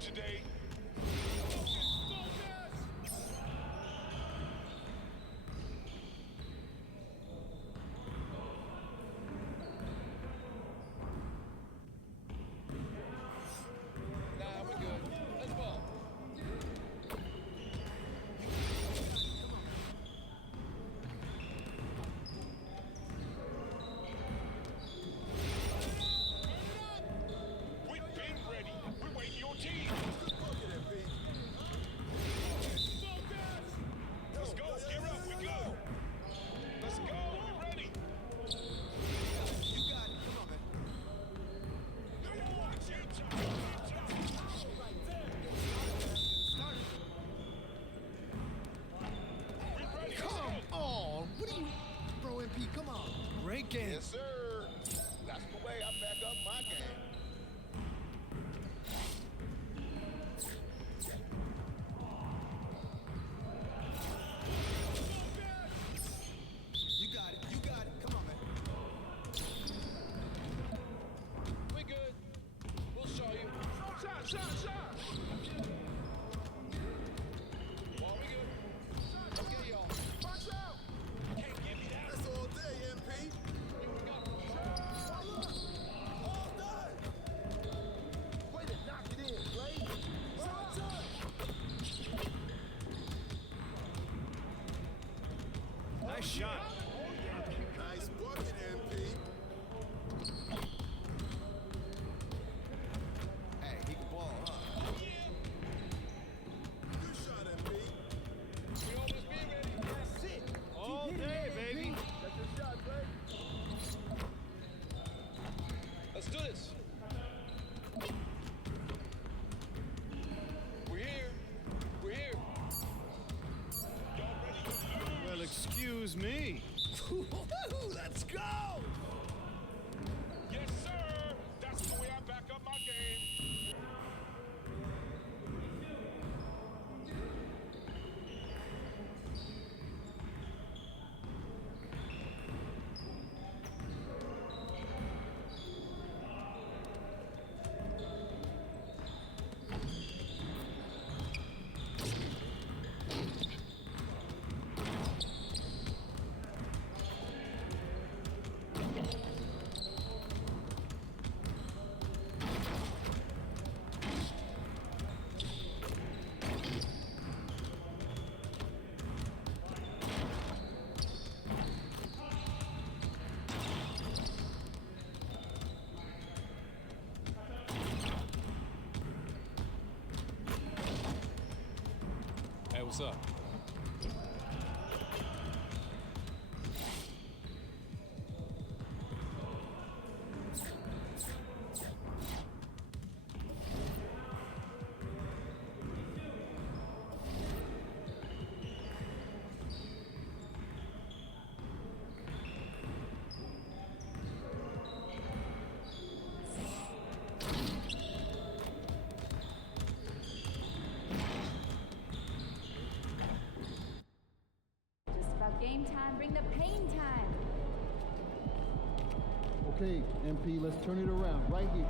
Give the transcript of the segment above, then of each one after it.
today. Nah, we're good. Let's ball. We've been ready. We're waiting your team. Let's go. Gear up. We go. Let's go. We're ready. You got it. Come on, man. Watch it. We're ready. Let's Come go. on. What are you... Bro, MP, come on. Great game. Yes, sir. That's the way I back up my game. You got it. You got it. Come on, man. We're good. We'll show you. Shot. Ball, we good. Let's get y'all. Punch out. Can't give me that. That's all day, MP. You got it. All day. Way to knock it in, Blade. Nice shot. Nice bucket, MP. Hey, he can ball, huh? Good shot, MP. We almost be ready. That's it. All day, baby. That's your shot, Blade. Let's do this. We're here. We're here. Y'all ready to lose? Well, excuse me. Let's go. Yes, sir. That's the way I back up my game. Hey, what's up? Just about game time, bring the pain time. Okay, MP, let's turn it around right here.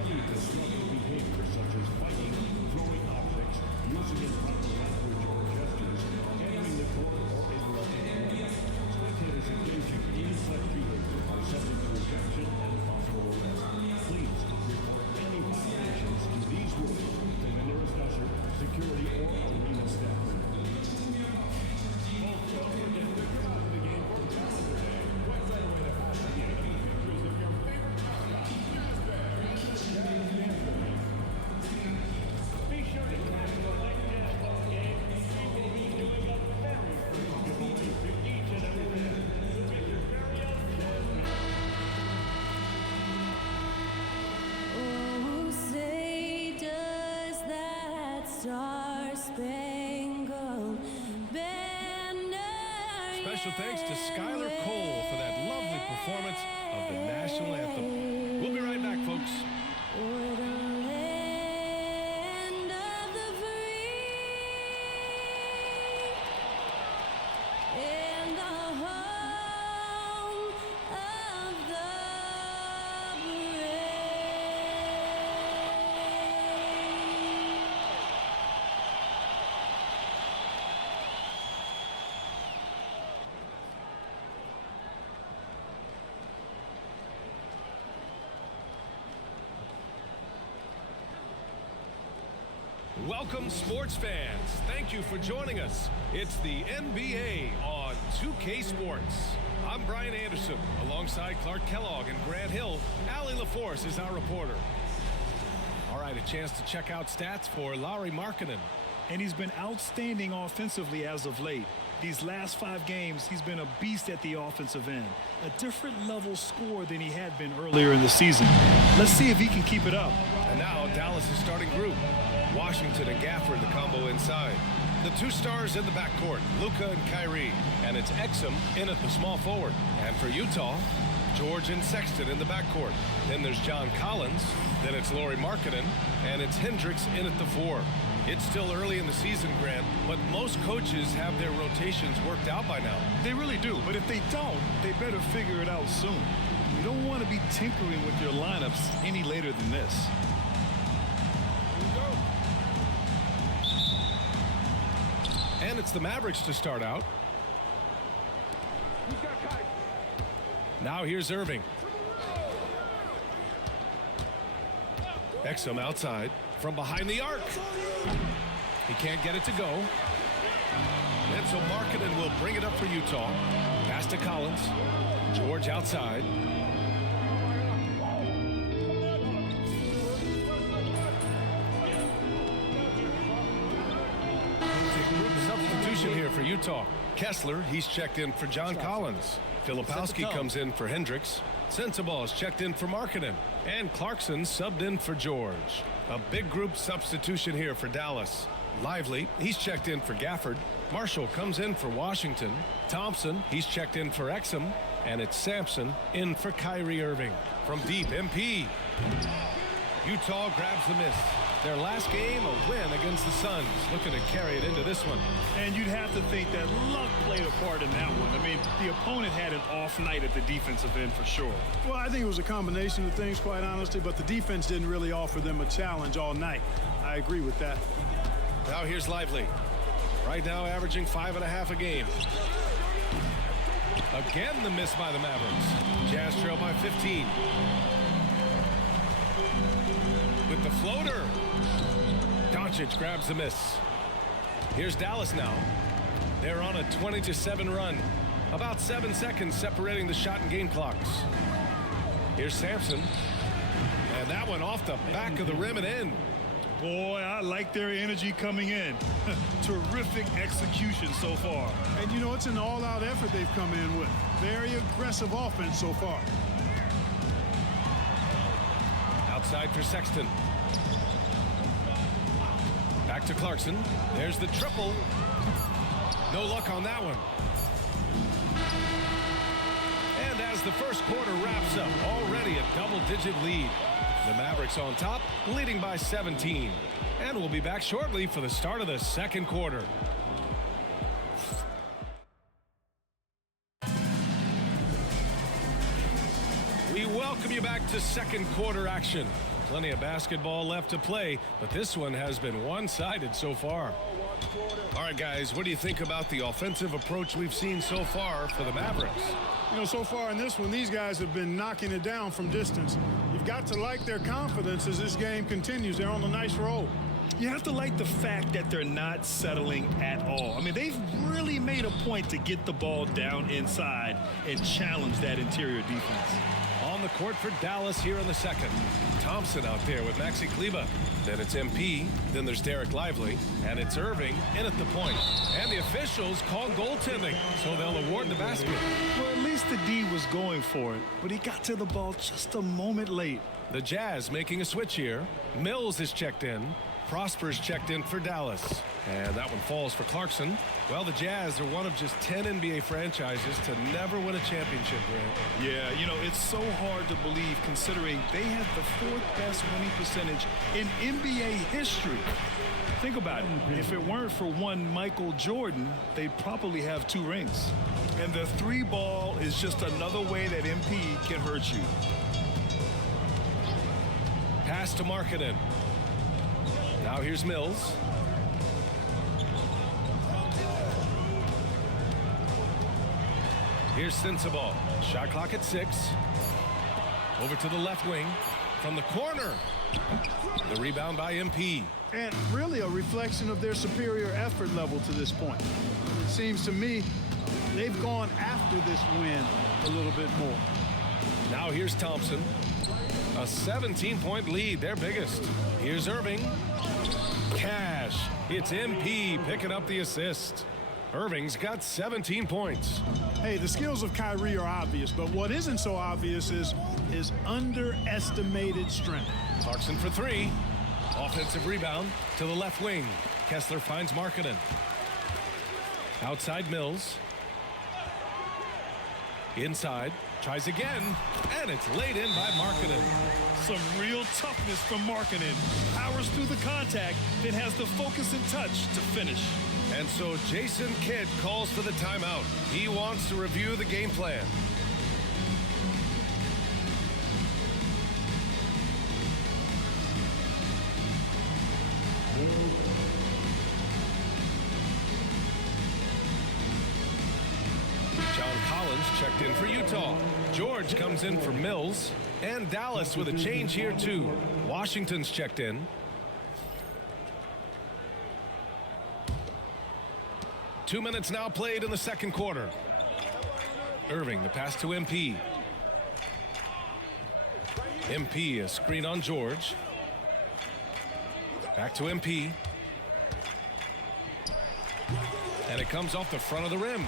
Any destructive behavior such as fighting, throwing objects, using it special thanks to Skylar Cole for that lovely performance of the national anthem. We'll be right back, folks. Land of the free and the home of the brave. Welcome, sports fans. Thank you for joining us. It's the NBA on 2K Sports. I'm Brian Anderson, alongside Clark Kellogg and Grant Hill. Allie LaForce is our reporter. All right, a chance to check out stats for Lauri Markkanen. And he's been outstanding offensively as of late. These last 5 games, he's been a beast at the offensive end. A different level score than he had been earlier in the season. Let's see if he can keep it up. And now Dallas' starting group. Washington and Gafford, the combo inside. The 2 stars in the backcourt, Luka and Kyrie. And it's Exum in at the small forward. And for Utah, George and Sexton in the backcourt. Then there's John Collins. Then it's Lauri Markkanen. And it's Hendricks in at the 4. It's still early in the season, Grant, but most coaches have their rotations worked out by now. They really do, but if they don't, they better figure it out soon. You don't want to be tinkering with your lineups any later than this. And it's the Mavericks to start out. Now here's Irving. Exum outside from behind the arc. He can't get it to go. And so Markkanen will bring it up for Utah. Pass to Collins. George outside. Substitution here for Utah. Kessler, he's checked in for John Collins. Filipowski comes in for Hendricks. Sensabaugh is checked in for Markkanen. And Clarkson subbed in for George. A big group substitution here for Dallas. Lively, he's checked in for Gafford. Marshall comes in for Washington. Thompson, he's checked in for Exum. And it's Sampson in for Kyrie Irving. From deep, MP. Utah grabs the miss. Their last game, a win against the Suns. Looking to carry it into this one. And you'd have to think that luck played a part in that one. I mean, the opponent had an off night at the defensive end for sure. Well, I think it was a combination of things, quite honestly, but the defense didn't really offer them a challenge all night. I agree with that. Now here's Lively. Right now averaging 5.5 a game. Again, the miss by the Mavericks. Jazz trail by 15. With the floater. Doncic grabs the miss. Here's Dallas now. They're on a 20-7 run. About 7 seconds separating the shot and game clocks. Here's Sampson. And that one off the back of the rim and in. Boy, I like their energy coming in. Terrific execution so far. And you know, it's an all-out effort they've come in with. Very aggressive offense so far. Outside for Sexton. Back to Clarkson. There's the triple. No luck on that one. And as the first quarter wraps up, already a double-digit lead. The Mavericks on top, leading by 17. And we'll be back shortly for the start of the second quarter. We welcome you back to second quarter action. Plenty of basketball left to play, but this one has been one-sided so far. All right, guys, what do you think about the offensive approach we've seen so far for the Mavericks? You know, so far in this one, these guys have been knocking it down from distance. You've got to like their confidence as this game continues. They're on a nice roll. You have to like the fact that they're not settling at all. I mean, they've really made a point to get the ball down inside and challenge that interior defense. On the court for Dallas here in the second. Thompson out there with Maxi Kleber. Then it's MP. Then there's Derek Lively. And it's Irving in at the point. And the officials call goaltending, so they'll award the basket. Well, at least the D was going for it, but he got to the ball just a moment late. The Jazz making a switch here. Mills is checked in. Prosper's checked in for Dallas. And that one falls for Clarkson. Well, the Jazz are one of just 10 NBA franchises to never win a championship, Grant. Yeah, you know, it's so hard to believe considering they had the 4th best winning percentage in NBA history. Think about it. If it weren't for one Michael Jordan, they'd probably have 2 rings. And the 3 ball is just another way that MP can hurt you. Pass to Markkanen. Now here's Mills. Here's Sensabaugh. Shot clock at 6. Over to the left wing. From the corner. The rebound by MP. And really a reflection of their superior effort level to this point. It seems to me they've gone after this win a little bit more. Now here's Thompson. A 17-point lead, their biggest. Here's Irving. Cash. It's MP picking up the assist. Irving's got 17 points. Hey, the skills of Kyrie are obvious, but what isn't so obvious is his underestimated strength. Clarkson for 3. Offensive rebound to the left wing. Kessler finds Markkanen. Outside Mills. Inside. Tries again. And it's laid in by Markkanen. Some real toughness from Markkanen. Powers through the contact, then has the focus and touch to finish. And so Jason Kidd calls for the timeout. He wants to review the game plan. John Collins checked in for Utah. George comes in for Mills. And Dallas with a change here too. Washington's checked in. Two minutes now played in the second quarter. Irving, the pass to MP. MP, a screen on George. Back to MP. And it comes off the front of the rim.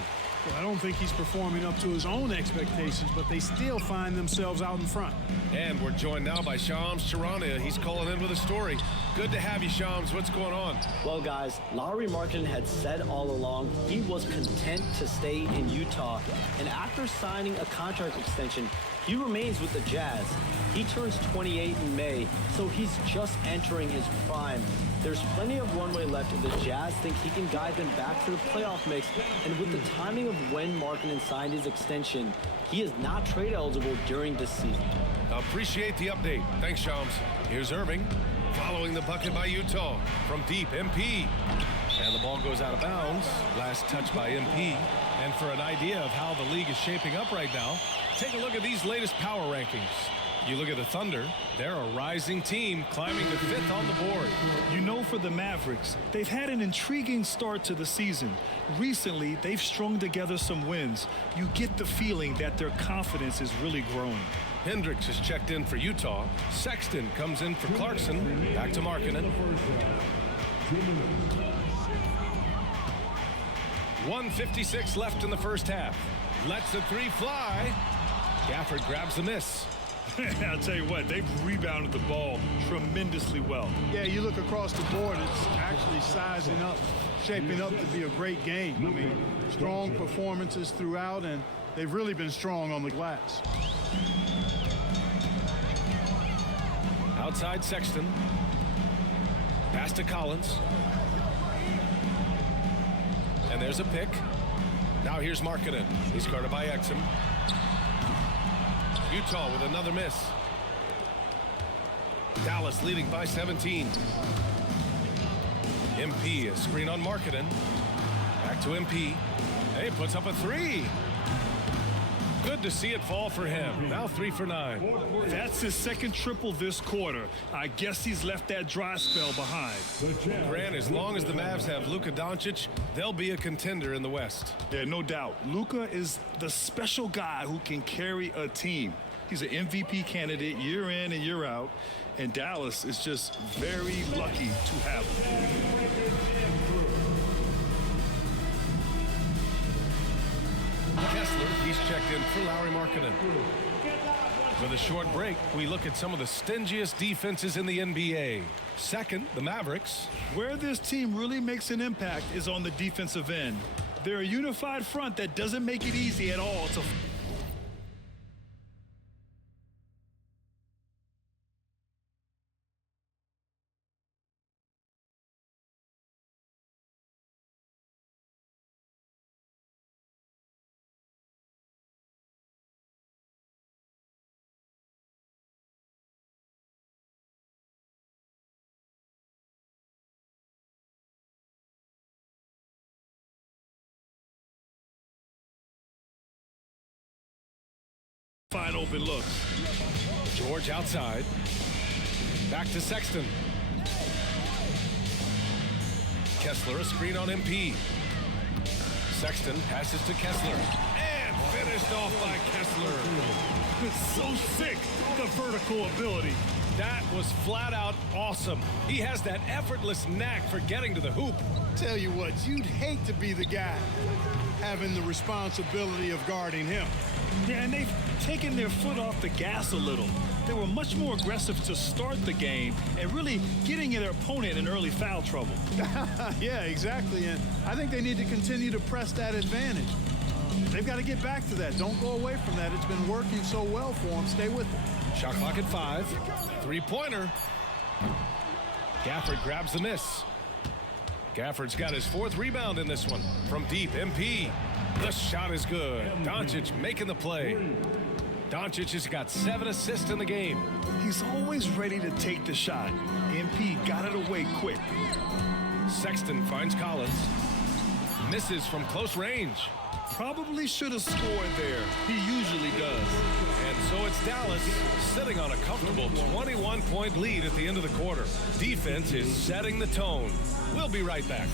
Well, I don't think he's performing up to his own expectations, but they still find themselves out in front. And we're joined now by Shams Charania. He's calling in with a story. Good to have you, Shams. What's going on? Well, guys, Lauri Markkanen had said all along he was content to stay in Utah. And after signing a contract extension, he remains with the Jazz. He turns 28 in May, so he's just entering his prime. There's plenty of runway left if the Jazz think he can guide them back to the playoff mix. And with the timing of when Markkanen signed his extension, he is not trade eligible during this season. Appreciate the update. Thanks, Shams. Here's Irving. Following the bucket by Utah. From deep, MP. And the ball goes out of bounds. Last touch by MP. And for an idea of how the league is shaping up right now, take a look at these latest power rankings. You look at the Thunder, they're a rising team climbing to 5th on the board. You know, for the Mavericks, they've had an intriguing start to the season. Recently, they've strung together some wins. You get the feeling that their confidence is really growing. Hendricks is checked in for Utah. Sexton comes in for Clarkson. Back to Markkanen. 1:56 left in the first half. Lets the 3 fly. Gafford grabs the miss. I'll tell you what, they've rebounded the ball tremendously well. Yeah, you look across the board, it's actually sizing up, shaping up to be a great game. I mean, strong performances throughout, and they've really been strong on the glass. Outside Sexton. Pass to Collins. And there's a pick. Now here's Markkanen. He's guarded by Exum. Utah with another miss. Dallas leading by 17. MP, a screen on Markkanen. Back to MP. Hey, puts up a 3. Good to see it fall for him. Now 3 for 9. That's his second triple this quarter. I guess he's left that dry spell behind. Grant, as long as the Mavs have Luka Doncic, they'll be a contender in the West. Yeah, no doubt. Luka is the special guy who can carry a team. He's an MVP candidate year in and year out, and Dallas is just very lucky to have him. Kessler, he's checked in for Lauri Markkanen. With a short break, we look at some of the stingiest defenses in the NBA. Second, the Mavericks. Where this team really makes an impact is on the defensive end. They're a unified front that doesn't make it easy at all to... Find open looks. George outside. Back to Sexton. Kessler, a screen on MP. Sexton passes to Kessler. And finished off by Kessler. It's so sick, the vertical ability. That was flat out awesome. He has that effortless knack for getting to the hoop. Tell you what, you'd hate to be the guy having the responsibility of guarding him. Yeah, and they've taken their foot off the gas a little. They were much more aggressive to start the game and really getting their opponent in early foul trouble. Yeah, exactly. And I think they need to continue to press that advantage. They've got to get back to that. Don't go away from that. It's been working so well for them. Stay with it. Shot clock at 5. Three-pointer. Gafford grabs the miss. Gafford's got his 4th rebound in this one. From deep, MP. The shot is good. Doncic making the play. Doncic has got 7 assists in the game. He's always ready to take the shot. MP got it away quick. Sexton finds Collins. Misses from close range. Probably should have scored there. He usually does. And so it's Dallas sitting on a comfortable 21-point lead at the end of the quarter. Defense is setting the tone. We'll be right back.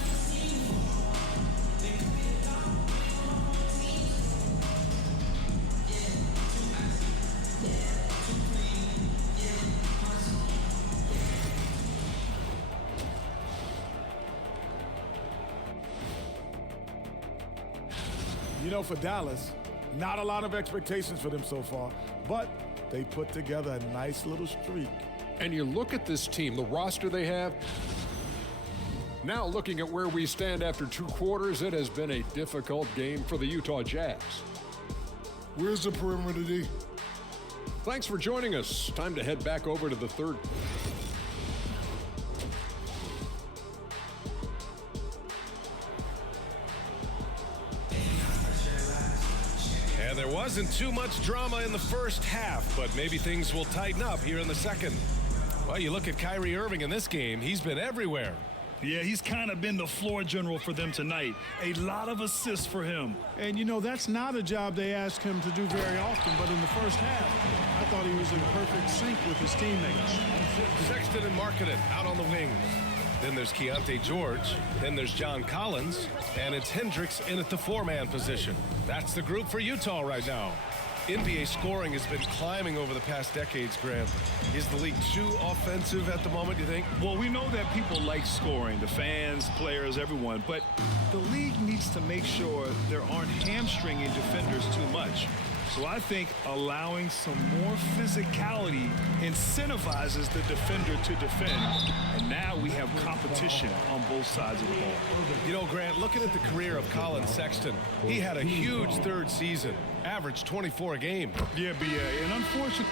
You know, for Dallas, not a lot of expectations for them so far, but they put together a nice little streak. And you look at this team, the roster they have. Now looking at where we stand after 2 quarters, it has been a difficult game for the Utah Jazz. Where's the perimeter D? Thanks for joining us. Time to head back over to the third. And there wasn't too much drama in the first half, but maybe things will tighten up here in the second. Well, you look at Kyrie Irving in this game, he's been everywhere. Yeah, he's kind of been the floor general for them tonight. A lot of assists for him. And, you know, that's not a job they ask him to do very often, but in the first half, I thought he was in perfect sync with his teammates. Sexton and Markkanen out on the wings. Then there's Keontae George. Then there's John Collins. And it's Hendricks in at the 4-man position. That's the group for Utah right now. NBA scoring has been climbing over the past decades, Grant. Is the league too offensive at the moment, you think? Well, we know that people like scoring, the fans, players, everyone, but the league needs to make sure there aren't hamstringing defenders too much. So I think allowing some more physicality incentivizes the defender to defend. And now we have competition on both sides of the ball. You know, Grant, looking at the career of Colin Sexton, he had a huge third season, averaged 24 a game. Yeah, BA, and unfortunately,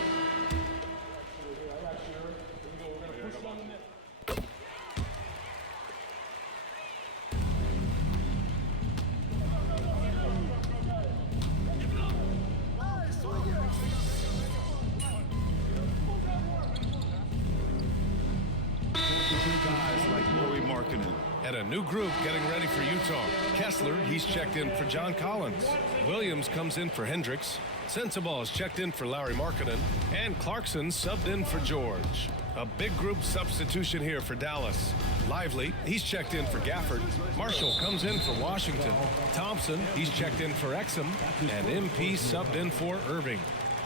And a new group getting ready for Utah. Kessler, he's checked in for John Collins. Williams comes in for Hendricks. Sensabaugh is checked in for Larry Markkanen. And Clarkson subbed in for George. A big group substitution here for Dallas. Lively, he's checked in for Gafford. Marshall comes in for Washington. Thompson, he's checked in for Exum. And MP subbed in for Irving.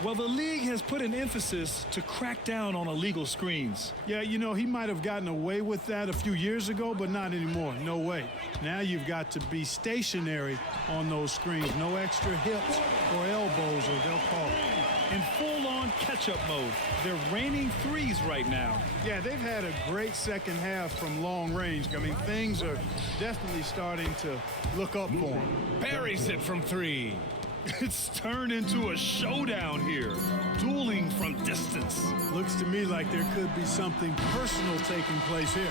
well, the league has put an emphasis to crack down on illegal screens. Yeah, you know, he might have gotten away with that a few years ago, but not anymore. No way. Now you've got to be stationary on those screens. No extra hips or elbows, or they'll call it. In full-on on catch-up mode. They're raining threes right now. Yeah, they've had a great second half from long range. I mean, things are definitely starting to look up for them. Buries it from three. It's turned into a showdown here. Dueling from distance. Looks to me like there could be something personal taking place here.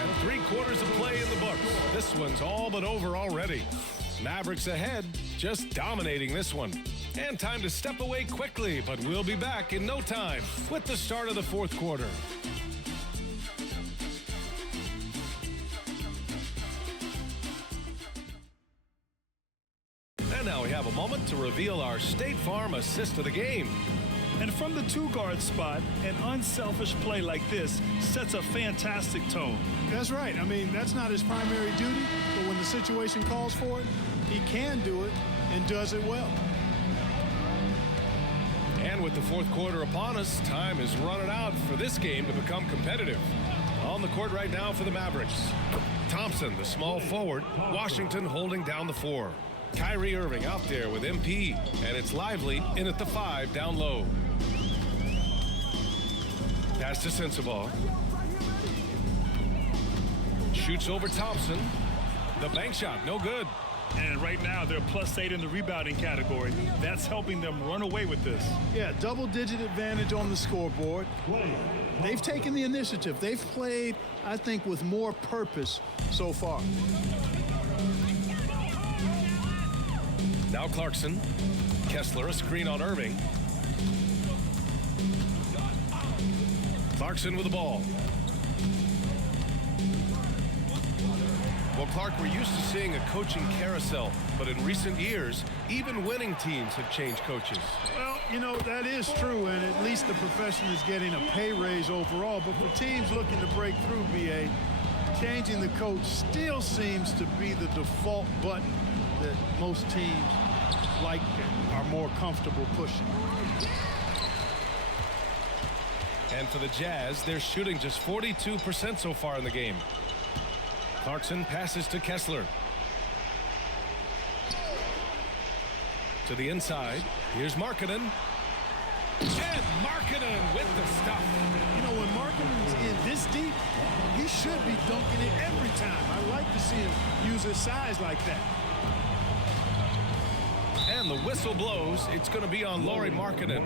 And 3/4 of play in the books. This one's all but over already. Mavericks ahead, just dominating this one. And time to step away quickly, but we'll be back in no time with the start of the fourth quarter. And now we have a moment to reveal our State Farm assist of the game. And from the two-guard spot, an unselfish play like this sets a fantastic tone. That's right. I mean, that's not his primary duty, but when the situation calls for it, he can do it and does it well. And with the fourth quarter upon us, time is running out for this game to become competitive. On the court right now for the Mavericks. Thompson, the small forward. Washington holding down the 4. Kyrie Irving out there with MP, and it's Lively in at the 5 down low. Pass to Sensabaugh. Shoots over Thompson. The bank shot, no good. And right now, they're +8 in the rebounding category. That's helping them run away with this. Yeah, double-digit advantage on the scoreboard. They've taken the initiative. They've played, I think, with more purpose so far. Now Clarkson. Kessler, a screen on Irving. Clarkson with the ball. Well, Clark, we're used to seeing a coaching carousel, but in recent years, even winning teams have changed coaches. Well, you know, that is true, and at least the profession is getting a pay raise overall. But for teams looking to break through, BA, changing the coach still seems to be the default button that most teams like and are more comfortable pushing. And for the Jazz, they're shooting just 42% so far in the game. Clarkson passes to Kessler. To the inside. Here's Markkanen. And Markkanen with the stuff. You know, when Markkanen's in this deep, he should be dunking it every time. I like to see him use his size like that. And the whistle blows. It's going to be on Lauri Markkanen.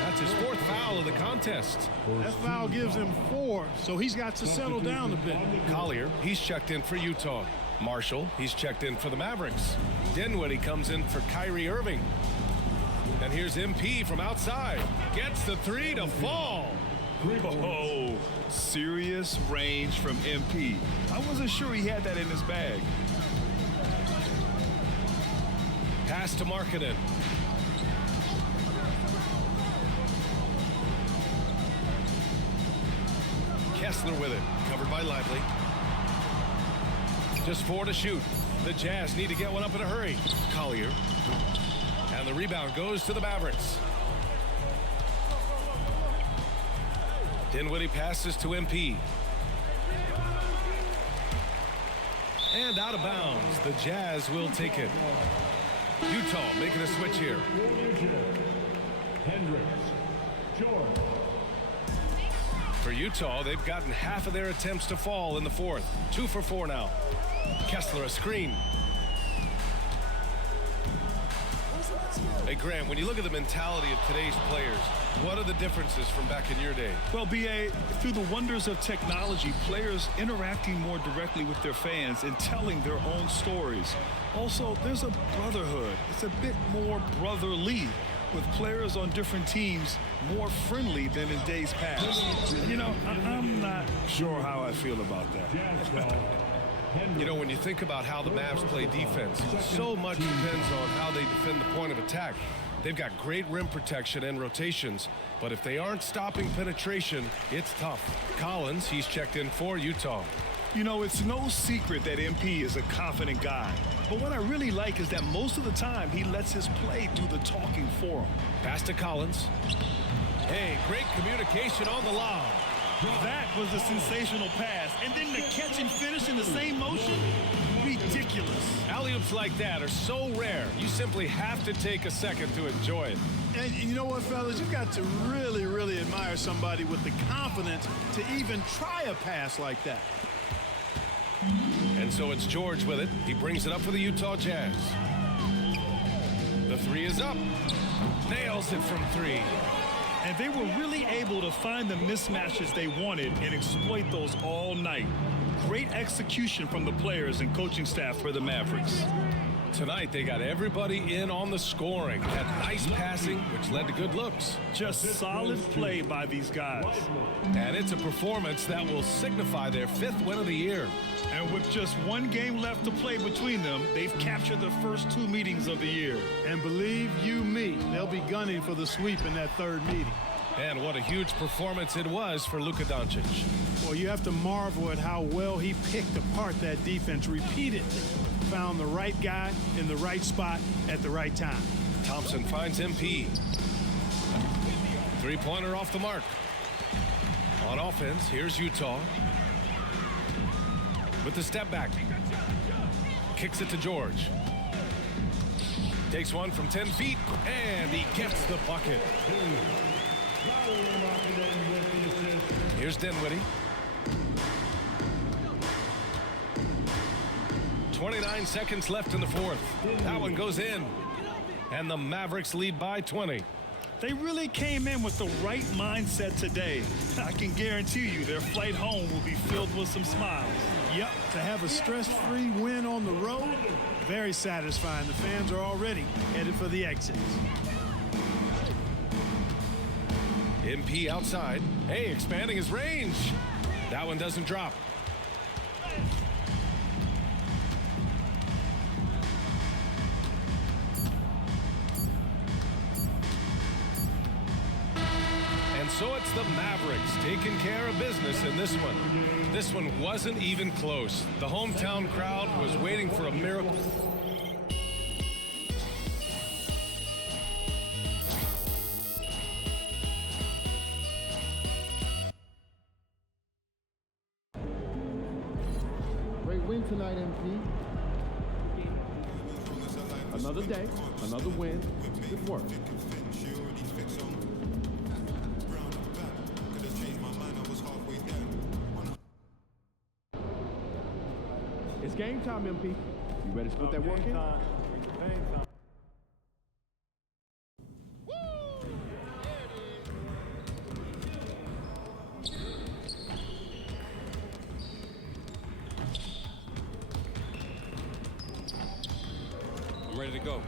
That's his 4th foul of the contest. That foul gives him 4, so he's got to settle down a bit. Collier, he's checked in for Utah. Marshall, he's checked in for the Mavericks. Dinwiddie comes in for Kyrie Irving. And here's MP from outside. Gets the 3 to fall. Oh, serious range from MP. I wasn't sure he had that in his bag. Pass to Markkanen. Kessler with it, covered by Lively. Just 4 to shoot. The Jazz need to get one up in a hurry. Collier. And the rebound goes to the Mavericks. Dinwiddie passes to MP. And out of bounds. The Jazz will take it. Utah making a switch here. For Utah, they've gotten half of their attempts to fall in the 4th. 2 for 4 now. Kessler, a screen. Hey, Grant, when you look at the mentality of today's players, what are the differences from back in your day? Well, BA, through the wonders of technology, players interacting more directly with their fans and telling their own stories. Also, there's a brotherhood. It's a bit more brotherly, with players on different teams more friendly than in days past. You know, I'm not sure how I feel about that. You know, when you think about how the Mavs play defense, so much depends on how they defend the point of attack. They've got great rim protection and rotations, but if they aren't stopping penetration, it's tough. Collins, he's checked in for Utah. You know, it's no secret that MP is a confident guy. But what I really like is that most of the time he lets his play do the talking for him. Pass to Collins. Hey, great communication on the lob. That was a sensational pass. And then the catch and finish in the same motion? Ridiculous. Alley-oops like that are so rare, you simply have to take a second to enjoy it. And you know what, fellas? You got to really, really admire somebody with the confidence to even try a pass like that. And so it's George with it. He brings it up for the Utah Jazz. The three is up. Nails it from three. And they were really able to find the mismatches they wanted and exploit those all night. Great execution from the players and coaching staff for the Mavericks. Tonight, they got everybody in on the scoring. Had nice passing, which led to good looks. Just solid play by these guys. And it's a performance that will signify their 5th win of the year. And with just one game left to play between them, they've captured the first 2 meetings of the year. And believe you me, they'll be gunning for the sweep in that 3rd meeting. And what a huge performance it was for Luka Doncic. Well, you have to marvel at how well he picked apart that defense repeatedly. Found the right guy in the right spot at the right time. Thompson finds MP. Three-pointer off the mark. On offense, here's Utah. With the step back. Kicks it to George. Takes one from 10 feet, and he gets the bucket. Here's Dinwiddie. 29 seconds left in the 4th. That one goes in. And the Mavericks lead by 20. They really came in with the right mindset today. I can guarantee you their flight home will be filled with some smiles. Yep, to have a stress-free win on the road, very satisfying. The fans are already headed for the exits. MP outside. Hey, expanding his range. That one doesn't drop. And so it's the Mavericks taking care of business in this one. This one wasn't even close. The hometown crowd was waiting for a miracle. Great win tonight, MP. Another day, another win. Good work. It's game time, MP. You ready to put that work in? I'm ready to go.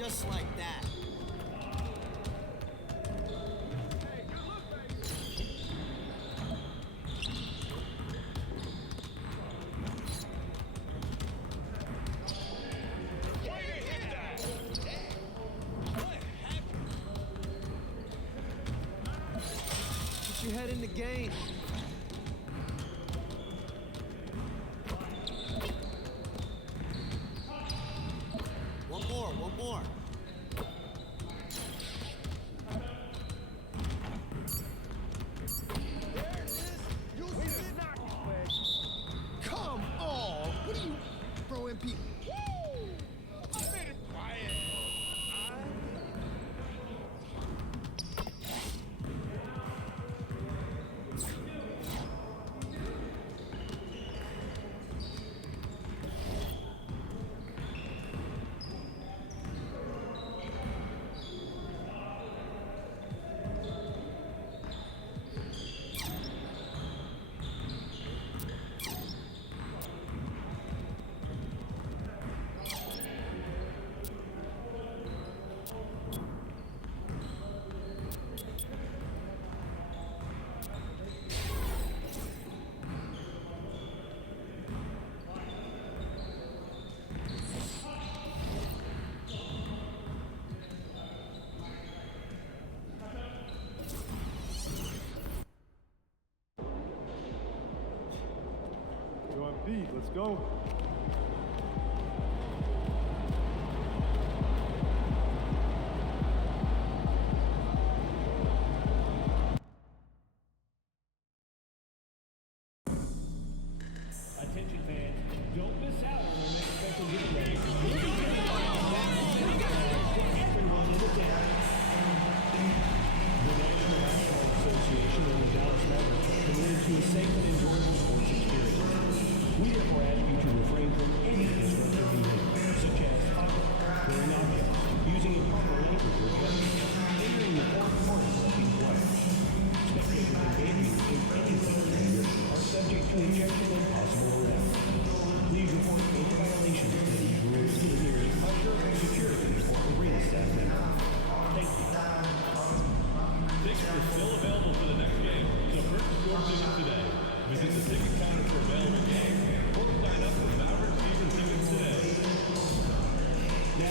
Just like that. Get your head in the game. One more. Come on! What are you, bro, MP? Let's go. Attention fans, don't miss out on our next special giveaway. Everyone in attendance. The National Basketball Association and the Dallas Mavericks are committed to a safe and enjoyable sports experience. We therefore ask you to refrain from any disruptive behavior, such as throwing objects, using improper language or gestures, entering the fourth quarter helping players. Spectators engaging in any such behavior are subject to ejection and possible arrest. Please report any violations to these rules to the nearest usher, security, or arena staff member. Thank you. Tickets are still available for the next game, so purchase your ticket today. Visit the ticket counter for available games or sign up for Maverick season tickets today. Now,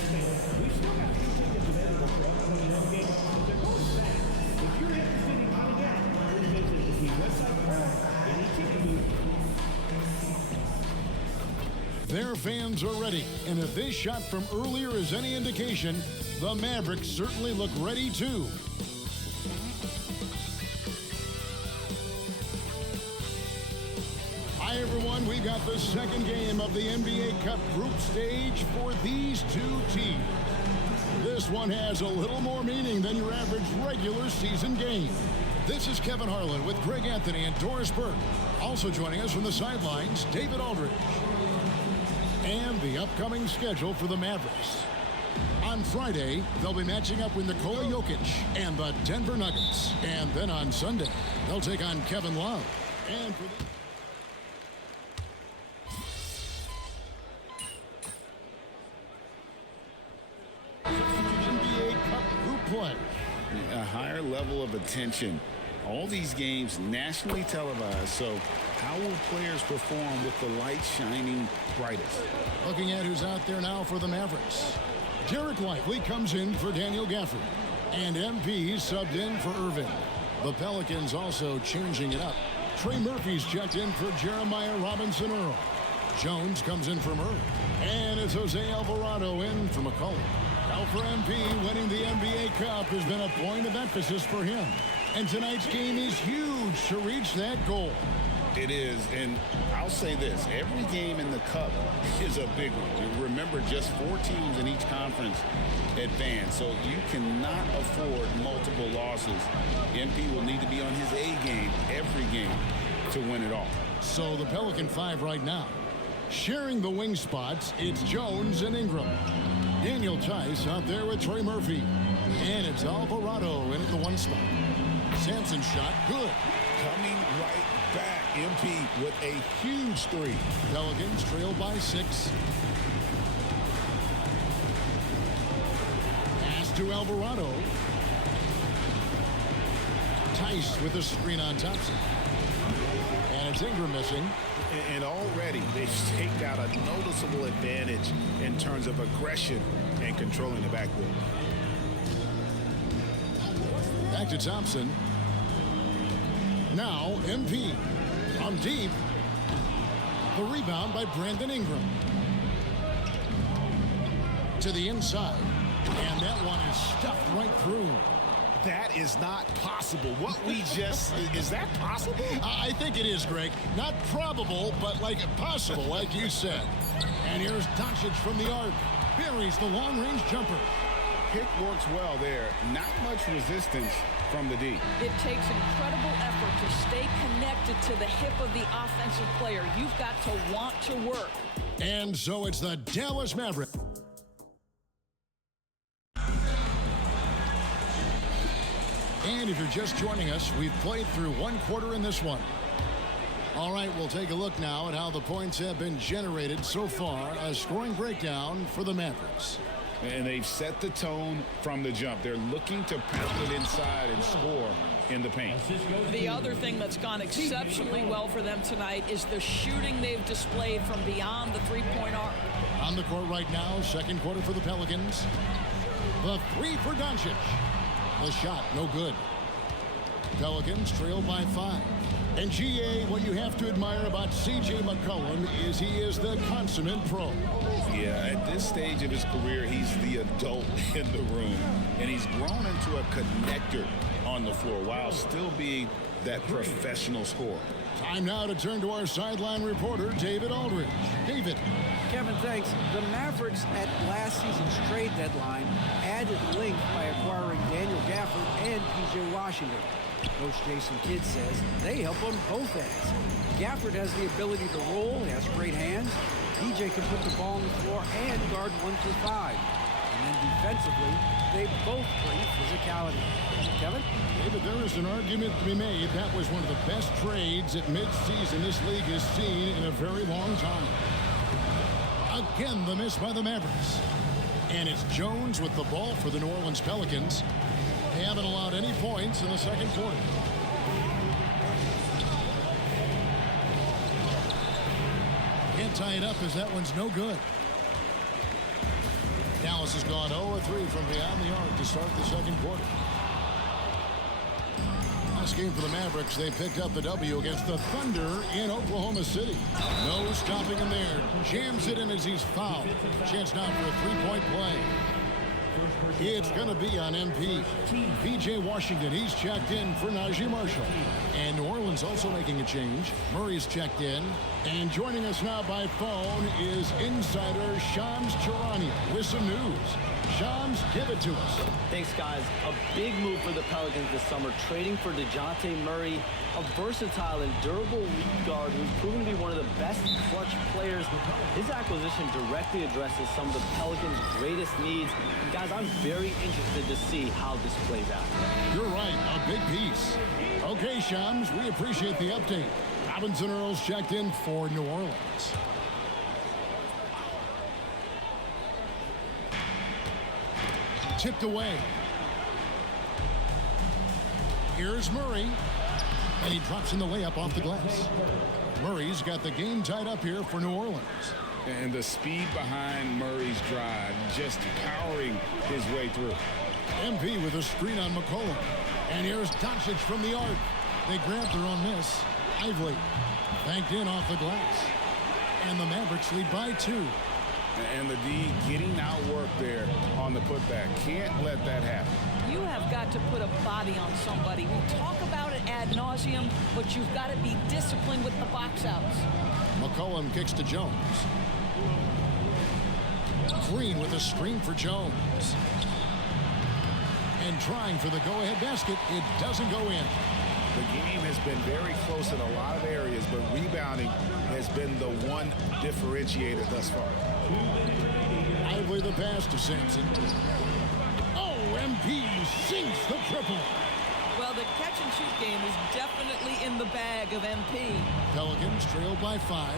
we've still got few tickets available for upcoming home games, but they're going fast. If you're interested in coming out, please visit the website or any ticket booth. Their fans are ready, and if this shot from earlier is any indication, the Mavericks certainly look ready too. Hi everyone, we got the second game of the NBA Cup group stage for these two teams. This one has a little more meaning than your average regular season game. This is Kevin Harlan with Greg Anthony and Doris Burke. Also joining us from the sidelines, David Aldridge. And the upcoming schedule for the Mavericks. On Friday, they'll be matching up with Nikola Jokic and the Denver Nuggets. And then on Sunday, they'll take on Kevin Love. And for the NBA Cup group play. A higher level of attention. All these games nationally televised, so how will players perform with the light shining brightest? Looking at who's out there now for the Mavericks. Derek Lively comes in for Daniel Gafford. And MP subbed in for Irvin. The Pelicans also changing it up. Trey Murphy's checked in for Jeremiah Robinson Earl. Jones comes in for Murray. And it's Jose Alvarado in for McCollum. Now for MP, winning the NBA Cup has been a point of emphasis for him. And tonight's game is huge to reach that goal. It is, and I'll say this, every game in the Cup is a big one. Remember, just 4 teams in each conference advance, so you cannot afford multiple losses. MP will need to be on his A game every game to win it all. So the Pelican 5 right now. Sharing the wing spots, it's Jones and Ingram. Daniel Tice out there with Trey Murphy. And it's Alvarado in at the 1 spot. Sampson shot, good. Coming right back, MP with a huge 3. Pelicans trail by 6. to Alvarado. Tice with a screen on Thompson. And it's Ingram missing. And already they've taken out a noticeable advantage in terms of aggression and controlling the backboard. Back to Thompson. Now MP from deep. The rebound by Brandon Ingram. To the inside. And that one is stuffed right through. That is not possible. What we just, is that possible? I think it is, Greg. Not probable, but like possible, like you said. And here's Doncic from the arc. Buries the long-range jumper. Pick works well there. Not much resistance from the D. It takes incredible effort to stay connected to the hip of the offensive player. You've got to want to work. And so it's the Dallas Mavericks. And if you're just joining us, we've played through one quarter in this one. All right, we'll take a look now at how the points have been generated so far. A scoring breakdown for the Mavericks. And they've set the tone from the jump. They're looking to pound it inside and score in the paint. The other thing that's gone exceptionally well for them tonight is the shooting they've displayed from beyond the three-point arc. On the court right now, second quarter for the Pelicans. The three for Doncic. The shot, no good. Pelicans trail by 5. And GA, what you have to admire about C.J. McCollum is he is the consummate pro. Yeah, at this stage of his career, he's the adult in the room. And he's grown into a connector on the floor while still being that professional scorer. Time now to turn to our sideline reporter, David Aldridge. David. Kevin, thanks. The Mavericks at last season's trade deadline added length by acquiring Daniel Gafford and P.J. Washington. Coach Jason Kidd says they help on both ends. Gafford has the ability to roll, he has great hands. P.J. can put the ball on the floor and guard 1 through 5. And then defensively, they both bring physicality. Kevin? David, there is an argument to be made that was one of the best trades at midseason this league has seen in a very long time. Again, the miss by the Mavericks. And it's Jones with the ball for the New Orleans Pelicans. They haven't allowed any points in the second quarter. Can't tie it up as that one's no good. Dallas has gone 0-3 from beyond the arc to start the second quarter. Last game for the Mavericks, they picked up the W against the Thunder in Oklahoma City. No stopping him there. Jams it in as he's fouled. Chance now for a three-point play. It's going to be on MP. P.J. Washington, he's checked in for Najee Marshall. And New Orleans also making a change. Murray's checked in. And joining us now by phone is insider Shams Charania with some news. Shams, give it to us. Thanks, guys. A big move for the Pelicans this summer, trading for DeJounte Murray, a versatile and durable lead guard who's proven to be one of the best clutch players. His acquisition directly addresses some of the Pelicans' greatest needs. And guys, I'm very interested to see how this plays out. You're right, a big piece. Okay, Shams, we appreciate the update. Robinson Earls checked in for New Orleans. Tipped away. Here's Murray. And he drops in the layup off the glass. Murray's got the game tied up here for New Orleans. And the speed behind Murray's drive, just powering his way through. MP with a screen on McCollum. And here's Doncic from the arc. They grabbed their own miss. Ively banked in off the glass. And the Mavericks lead by 2. And the D getting outworked there on the putback. Can't let that happen. You have got to put a body on somebody. We talk about it ad nauseum, but you've got to be disciplined with the box outs. McCollum kicks to Jones. Green with a screen for Jones. And trying for the go-ahead basket. It doesn't go in. The game has been very close in a lot of areas, but rebounding has been the one differentiator thus far. Ively the pass to Sampson. Oh, MP sinks the triple. Well, the catch-and-shoot game is definitely in the bag of MP. Pelicans trail by 5.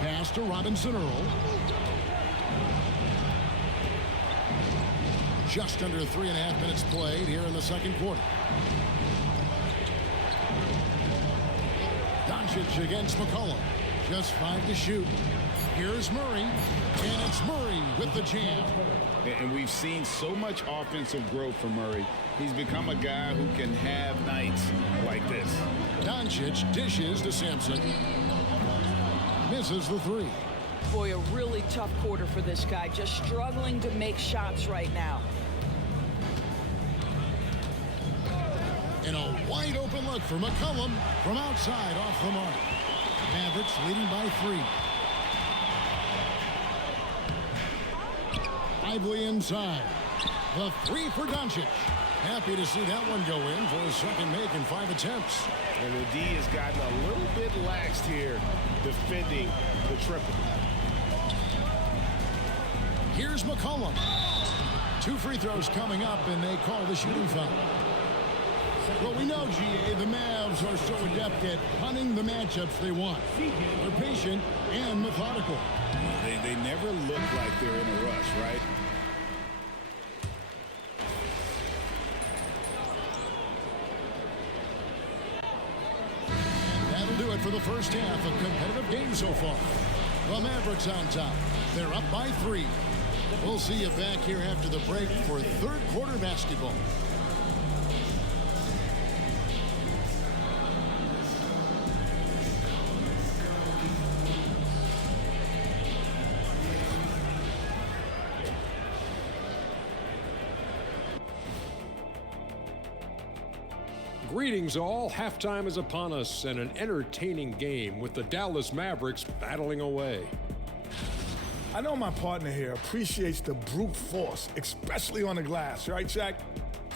Pass to Robinson Earl. Just under 3.5 minutes played here in the second quarter. Doncic against McCollum. Just 5 to shoot. Here's Murray, and it's Murray with the jam. And we've seen so much offensive growth from Murray. He's become a guy who can have nights like this. Doncic dishes to Sampson. Misses the three. Boy, a really tough quarter for this guy. Just struggling to make shots right now. And a wide open look for McCollum from outside off the mark. Mavericks leading by 3. Lively inside. The 3 for Doncic. Happy to see that one go in for his second make in 5 attempts. And the D has gotten a little bit laxed here defending the triple. Here's McCollum. 2 free throws coming up, and they call the shooting foul. Well, we know, GA, the Mavs are so adept at hunting the matchups they want. They're patient and methodical. They never look like they're in a rush, right? And that'll do it for the first half. A competitive game so far. The Mavericks on top. They're up by 3. We'll see you back here after the break for third quarter basketball. Greetings all. Halftime is upon us and an entertaining game with the Dallas Mavericks battling away. I know my partner here appreciates the brute force, especially on the glass, right, Shaq?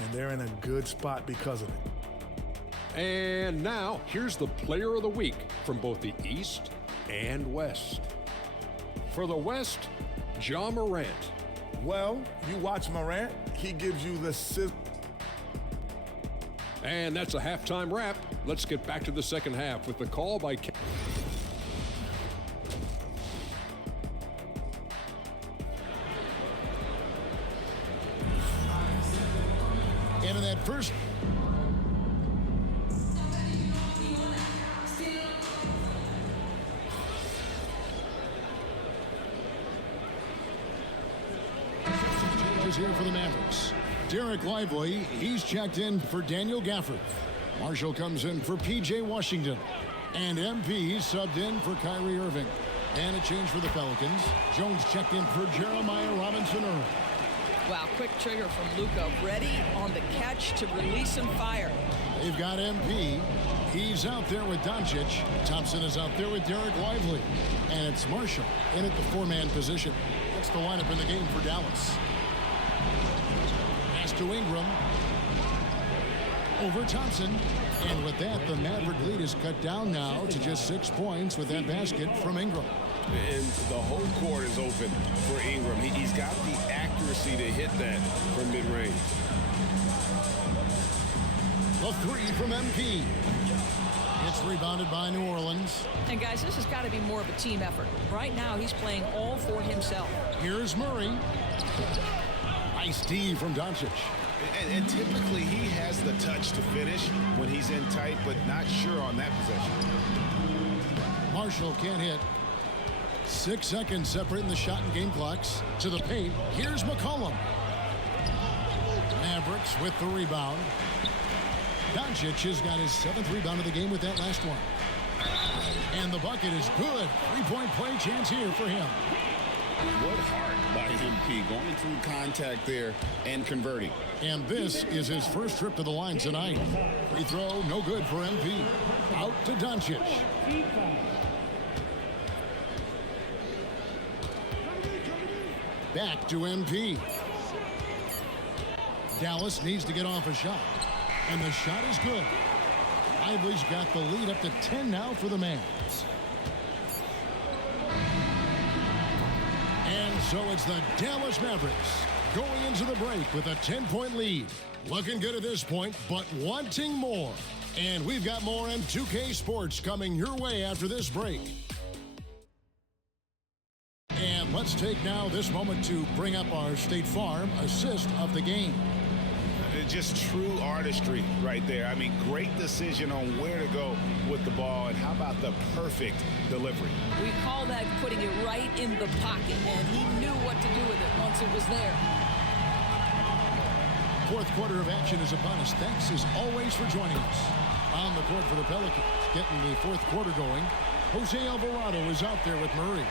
And they're in a good spot because of it. And now, here's the player of the week from both the East and West. For the West, Ja Morant. Well, you watch Morant, he gives you the And that's a halftime wrap. Let's get back to the second half with the call by And in that first changes here for the Mavericks. Derek Lively, he's checked in for Daniel Gafford. Marshall comes in for P.J. Washington. And MP subbed in for Kyrie Irving. And a change for the Pelicans. Jones checked in for Jeremiah Robinson-Earl. Wow, quick trigger from Luka. Ready on the catch to release some fire. They've got MP. He's out there with Doncic. Thompson is out there with Derek Lively. And it's Marshall in at the 4-man position. That's the lineup in the game for Dallas. Pass to Ingram. Over Thompson. And with that, the Maverick lead is cut down now to just 6 points with that basket from Ingram. And the whole court is open for Ingram. He's got the accuracy to hit that from mid-range. The 3 from MP. It's rebounded by New Orleans. And guys, this has got to be more of a team effort. Right now, he's playing all for himself. Here's Murray. Nice D from Doncic. And typically, he has the touch to finish when he's in tight, but not sure on that possession. Marshall can't hit. 6 seconds separating the shot and game clocks. To the paint. Here's McCollum. Mavericks with the rebound. Doncic has got his 7th rebound of the game with that last one. And the bucket is good. 3-point play chance here for him. What heart by MP going through contact there and converting. And this is his first trip to the line tonight. Free throw, no good for MP. Out to Doncic. Back to MP. Dallas needs to get off a shot. And the shot is good. Lively's got the lead up to 10 now for the Mavs. And so it's the Dallas Mavericks going into the break with a 10-point lead. Looking good at this point, but wanting more. And we've got more M2K Sports coming your way after this break. And Let's take now this moment to bring up our State Farm assist of the game. Just true artistry right there. I mean, great decision on where to go with the ball, and how about the perfect delivery? We call that putting it right in the pocket, and he knew what to do with it once it was there. Fourth quarter of action is upon us. Thanks as always for joining us. On the court for the Pelicans, getting the fourth quarter going. Jose Alvarado is out there with Murray.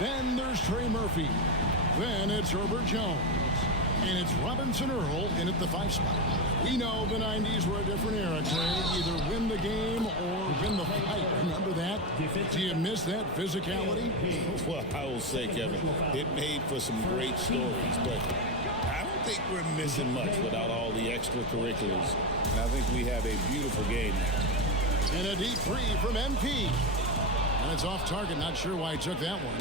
Then there's Trey Murphy. Then it's Herbert Jones. And it's Robinson Earl in at the 5 spot. We know the 90s were a different era, Trey. Either win the game or win the fight. Remember that? Do you miss that physicality? Well, I will say, Kevin, it made for some great stories, but I don't think we're missing much without all the extracurriculars. And I think we have a beautiful game now. And a deep three from MP. And it's off target. Not sure why he took that one.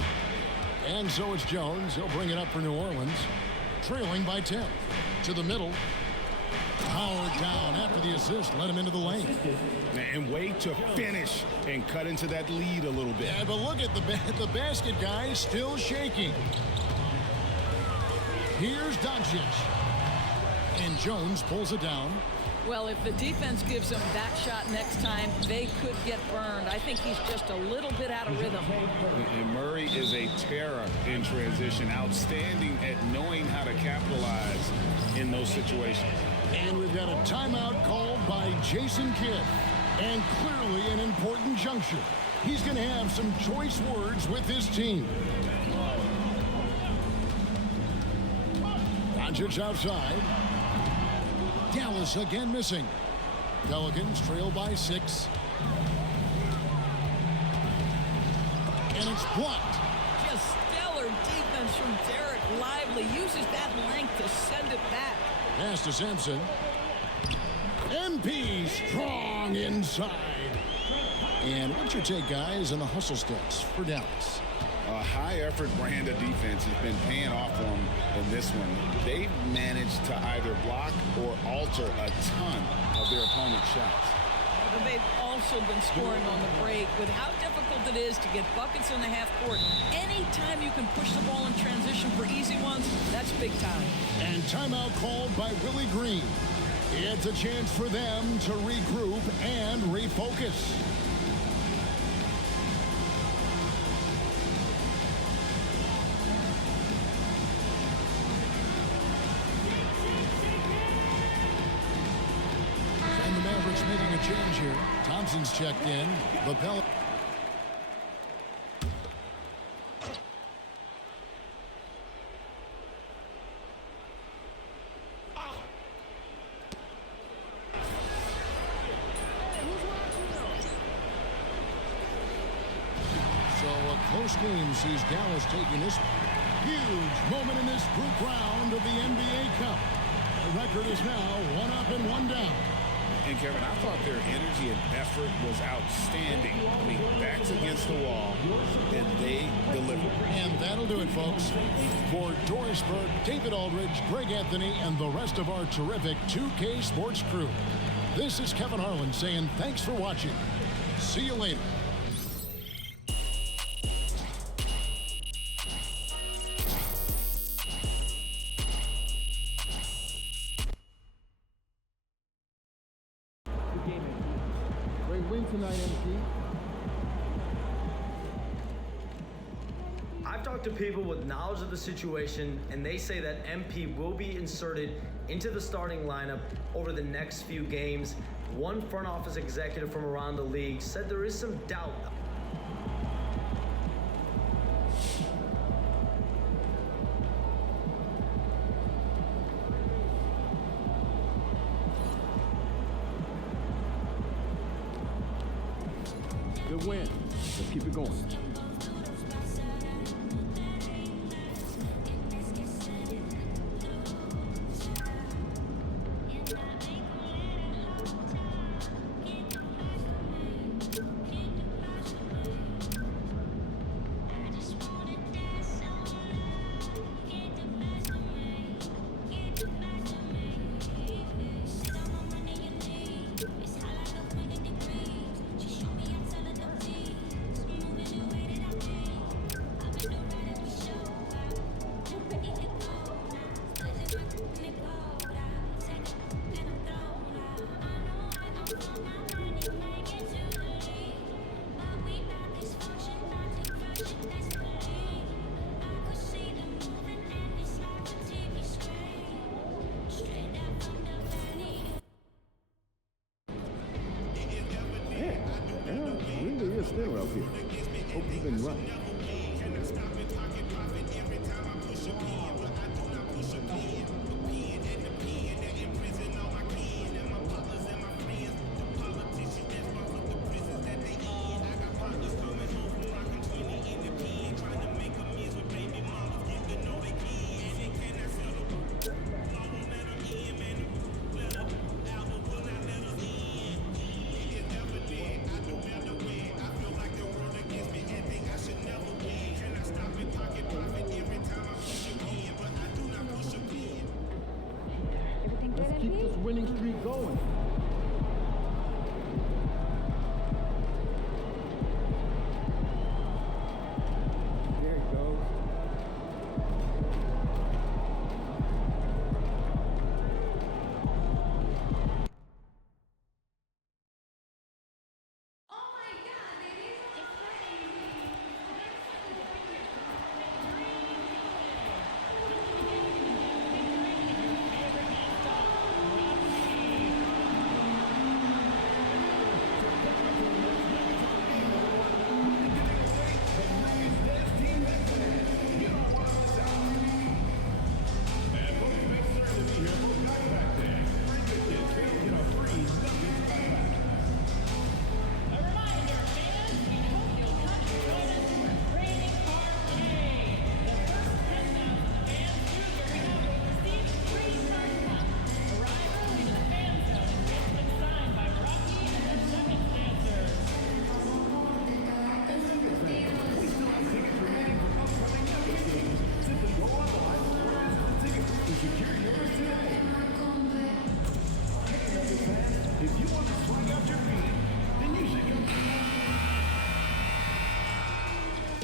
And so it's Jones. He'll bring it up for New Orleans. Trailing by 10. To the middle. Powered down after the assist. Let him into the lane. And wait to finish and cut into that lead a little bit. Yeah, but look at the basket guy still shaking. Here's Doncic. And Jones pulls it down. Well, if the defense gives him that shot next time, they could get burned. I think he's just a little bit out of rhythm. And Murray is a terror in transition, outstanding at knowing how to capitalize in those situations. And we've got a timeout called by Jason Kidd. And clearly an important juncture. He's going to have some choice words with his team. Doncic outside. Dallas again missing. Pelicans trail by 6. And it's blocked. Just stellar defense from Derek Lively. Uses that length to send it back. Pass to Sampson. MP strong inside. And what's your take, guys, on the hustle stats for Dallas? A high-effort brand of defense has been paying off for them in this one. They've managed to either block or alter a ton of their opponent's shots. But they've also been scoring on the break. With how difficult it is to get buckets in the half court, anytime you can push the ball in transition for easy ones, that's big time. And timeout called by Willie Green. It's a chance for them to regroup and refocus. Making a change here. Thompson's checked in. The Pelicans. So a close game sees Dallas taking this huge moment in this group round of the NBA Cup. The record is now 1 up and 1 down. And Kevin, I thought their energy and effort was outstanding. I mean, backs against the wall, and they delivered. And that'll do it, folks. For Doris Burke, David Aldridge, Greg Anthony, and the rest of our terrific 2K Sports crew, this is Kevin Harlan saying thanks for watching. See you later. Tonight, MP. I've talked to people with knowledge of the situation, and they say that MP will be inserted into the starting lineup over the next few games. One front office executive from around the league said there is some doubt. Good win. Let's keep it going. been running. Let's keep this winning streak going. There he goes.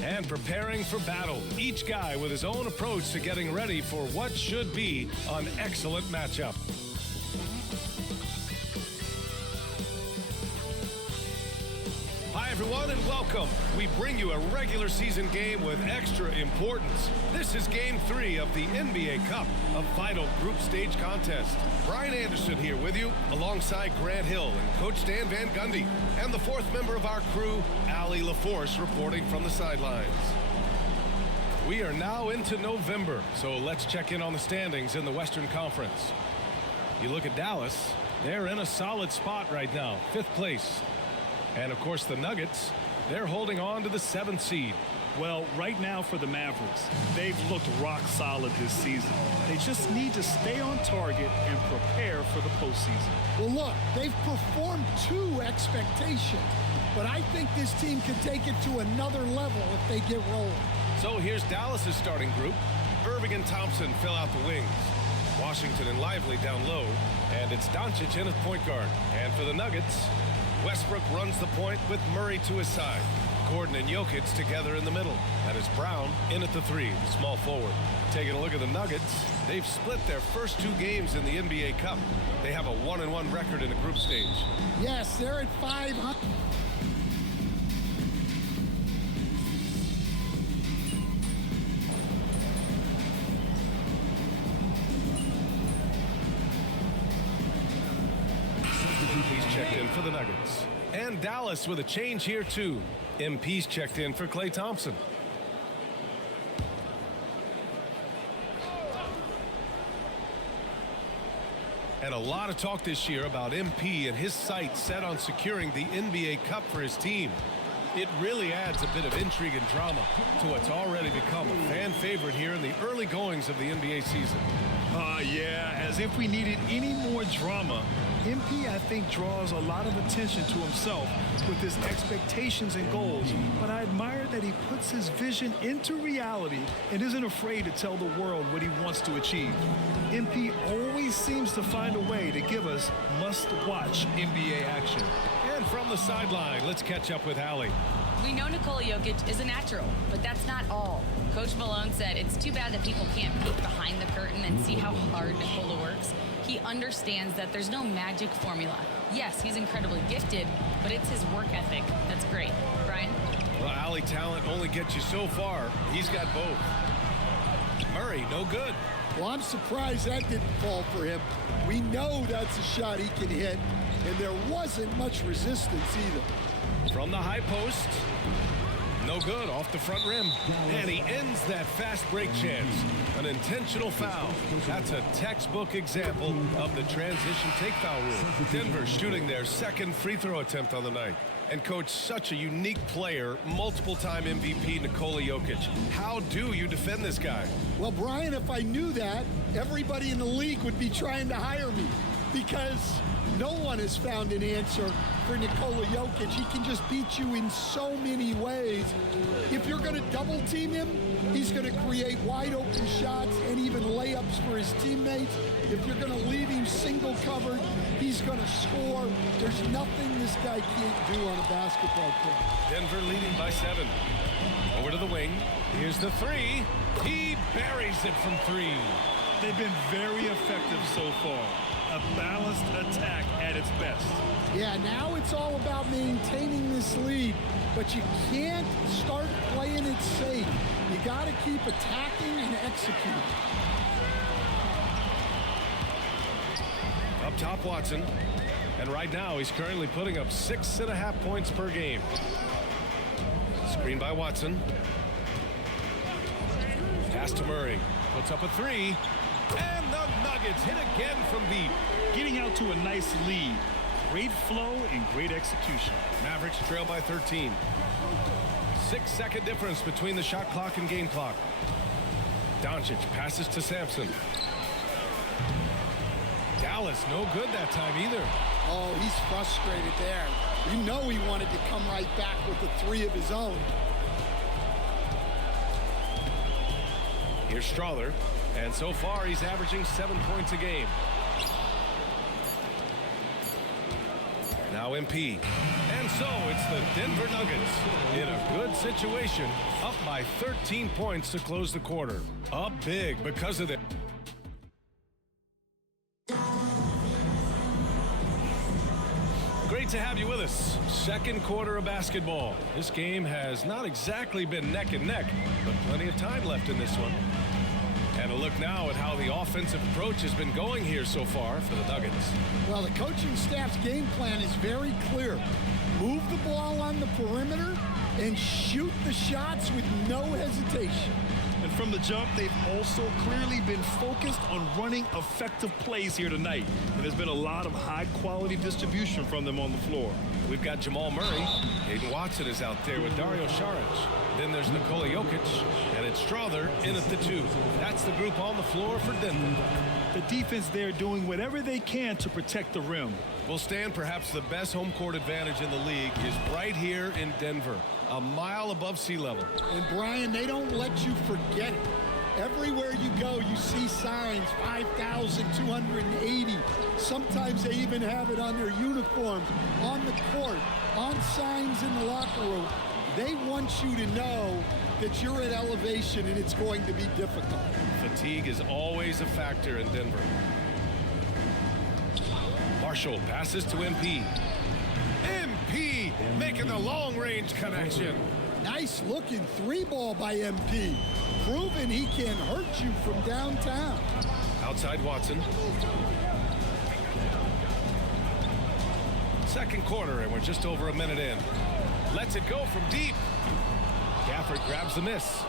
And preparing for battle, each guy with his own approach to getting ready for what should be an excellent matchup. Hi everyone and welcome. We bring you a regular season game with extra importance. This is Game 3 of the NBA Cup, a vital group stage contest. Brian Anderson here with you, alongside Grant Hill and Coach Dan Van Gundy, and the fourth member of our crew, Allie LaForce, reporting from the sidelines. We are now into November, so let's check in on the standings in the Western Conference. You look at Dallas, they're in a solid spot right now, 5th place. And of course the Nuggets, they're holding on to the 7th seed. Well, right now for the Mavericks, they've looked rock solid this season. They just need to stay on target and prepare for the postseason. Well, look, they've performed to expectation, but I think this team can take it to another level if they get rolling. So here's Dallas's starting group. Irving and Thompson fill out the wings. Washington and Lively down low, and it's Doncic in at point guard. And for the Nuggets, Westbrook runs the point with Murray to his side. Gordon and Jokic together in the middle. That is Brown in at the 3, small forward. Taking a look at the Nuggets, they've split their first 2 games in the NBA Cup. They have a 1-1 record in the group stage. Yes, they're at 500. He's checked in for the Nuggets. And Dallas with a change here too. MP's checked in for Klay Thompson. And a lot of talk this year about MP and his sights set on securing the NBA Cup for his team. It really adds a bit of intrigue and drama to what's already become a fan favorite here in the early goings of the NBA season. Yeah, as if we needed any more drama. MP, I think, draws a lot of attention to himself with his expectations and goals, but I admire that he puts his vision into reality and isn't afraid to tell the world what he wants to achieve. MP always seems to find a way to give us must-watch NBA action. And from the sideline, let's catch up with Allie. We know Nikola Jokic is a natural, but that's not all. Coach Malone said it's too bad that people can't peek behind the curtain and see how hard Nikola works. He understands that there's no magic formula. Yes, he's incredibly gifted, but it's his work ethic that's great. Brian? Well, Allie, talent only gets you so far. He's got both. Murray, no good. Well, I'm surprised that didn't fall for him. We know that's a shot he can hit, and there wasn't much resistance either. From the high post, No good, off the front rim. And he ends that fast break chance. An intentional foul. That's a textbook example of the transition take foul rule. Denver shooting their second free throw attempt on the night. And coach, such a unique player, multiple-time MVP Nikola Jokic. How do you defend this guy? Well, Brian, if I knew that, everybody in the league would be trying to hire me, because no one has found an answer for Nikola Jokic. He can just beat you in so many ways. If you're going to double team him, he's going to create wide open shots and even layups for his teammates. If you're going to leave him single covered, he's going to score. There's nothing this guy can't do on a basketball court. Denver leading by 7. Over to the wing. Here's the three. He buries it from 3. They've been very effective so far. A balanced attack at its best. Yeah, now it's all about maintaining this lead, but you can't start playing it safe. You got to keep attacking and executing. Up top, Watson. And right now, he's currently putting up 6.5 points per game. Screen by Watson. Pass to Murray. Puts up a 3. And the Nuggets hit again from deep. Getting out to a nice lead. Great flow and great execution. Mavericks trail by 13. 6-second difference between the shot clock and game clock. Doncic passes to Sampson. Dallas no good that time either. Oh, he's frustrated there. You know he wanted to come right back with a 3 of his own. Here's Strawther. And so far, he's averaging 7 points a game. Now MP. And so it's the Denver Nuggets in a good situation, up by 13 points to close the quarter. Up big because of it. Great to have you with us. Second quarter of basketball. This game has not exactly been neck and neck, but plenty of time left in this one. And a look now at how the offensive approach has been going here so far for the Nuggets. Well, the coaching staff's game plan is very clear. Move the ball on the perimeter and shoot the shots with no hesitation. And from the jump, they've also clearly been focused on running effective plays here tonight. And there's been a lot of high-quality distribution from them on the floor. We've got Jamal Murray. Hayden Watson is out there with Dario Saric. Then there's Nikola Jokic, and it's Strawther in at the 2. That's the group on the floor for Denver. The defense there doing whatever they can to protect the rim. Well, Stan, perhaps the best home court advantage in the league is right here in Denver, a mile above sea level. And Brian, they don't let you forget it. Everywhere you go, you see signs, 5,280. Sometimes they even have it on their uniforms, on the court, on signs in the locker room. They want you to know that you're at elevation and it's going to be difficult. Fatigue is always a factor in Denver. Marshall passes to MP. MP making the long-range connection. Nice looking 3-ball by MP. Proving he can hurt you from downtown. Outside Watson. Second quarter, and we're just over a minute in. Lets it go from deep. Gafford grabs the miss.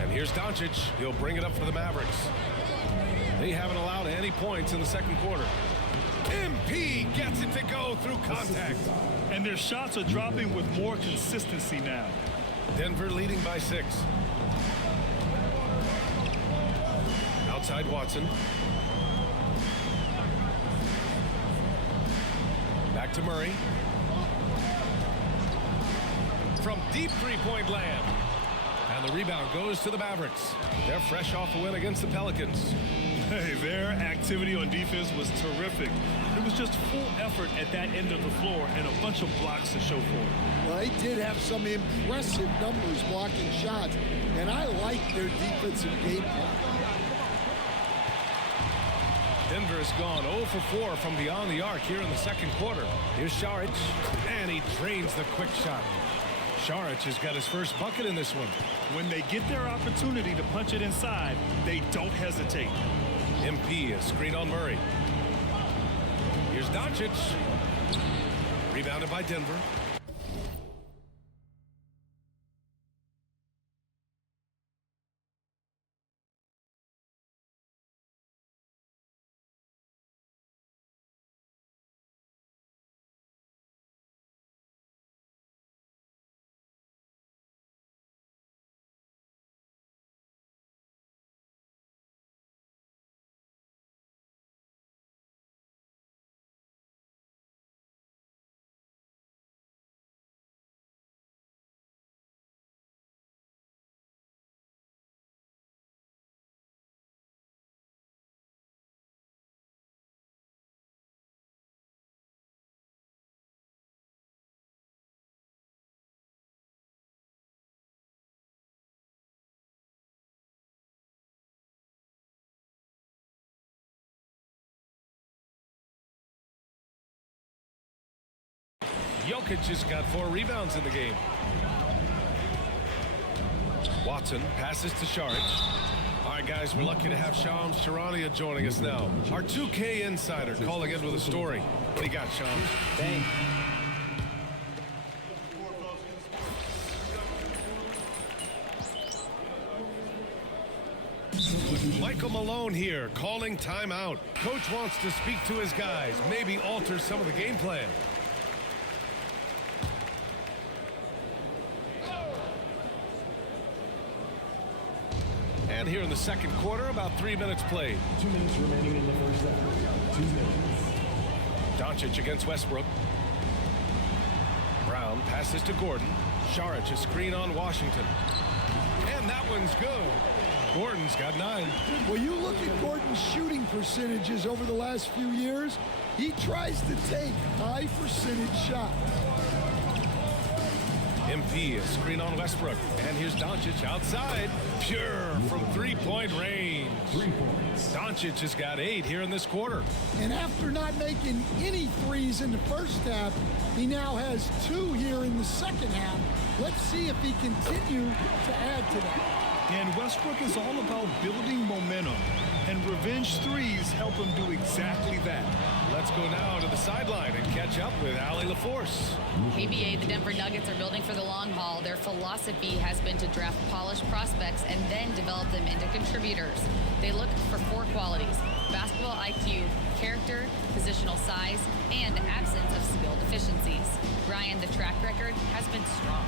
And here's Doncic. He'll bring it up for the Mavericks. They haven't allowed any points in the second quarter. MP gets it to go through contact. And their shots are dropping with more consistency now. Denver leading by 6. Outside Watson. Back to Murray. From deep three-point land. And the rebound goes to the Mavericks. They're fresh off a win against the Pelicans. Hey, their activity on defense was terrific. It was just full effort at that end of the floor and a bunch of blocks to show for it. Well, they did have some impressive numbers blocking shots, and I like their defensive game plan. Denver has gone 0 for 4 from beyond the arc here in the second quarter. Here's Saric, and he drains the quick shot. Saric has got his first bucket in this one. When they get their opportunity to punch it inside, they don't hesitate. MP, a screen on Murray. Here's Doncic. Rebounded by Denver. Jokic has got 4 rebounds in the game. Watson passes to Saric. All right, guys, we're lucky to have Shams Charania joining us now. Our 2K insider calling in with a story. What do you got, Shams? Bang. Michael Malone here, calling timeout. Coach wants to speak to his guys, maybe alter some of the game plan. And here in the second quarter, about 3 minutes played. 2 minutes remaining in the first half. 2 minutes. Doncic against Westbrook. Brown passes to Gordon. Saric a screen on Washington. And that one's good. Gordon's got 9. Well, you look at Gordon's shooting percentages over the last few years, he tries to take high percentage shots. MP a screen on Westbrook. And here's Doncic outside. Pure from 3-point range. 3 points. Doncic has got 8 here in this quarter. And after not making any threes in the first half, he now has 2 here in the second half. Let's see if he continues to add to that. And Westbrook is all about building momentum, and revenge threes help him do exactly that. Let's go now to the sideline and catch up with Allie LaForce. PBA, the Denver Nuggets are building for the long haul. Their philosophy has been to draft polished prospects and then develop them into contributors. They look for 4 qualities: basketball IQ, character, positional size, and absence of skill deficiencies. Ryan, the track record has been strong.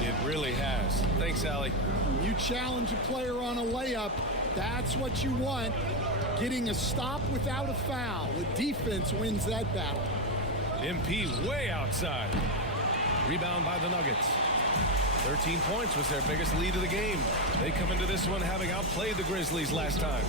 It really has. Thanks, Allie. When you challenge a player on a layup, that's what you want. Getting a stop without a foul. The defense wins that battle. MP way outside. Rebound by the Nuggets. 13 points was their biggest lead of the game. They come into this one having outplayed the Grizzlies last time.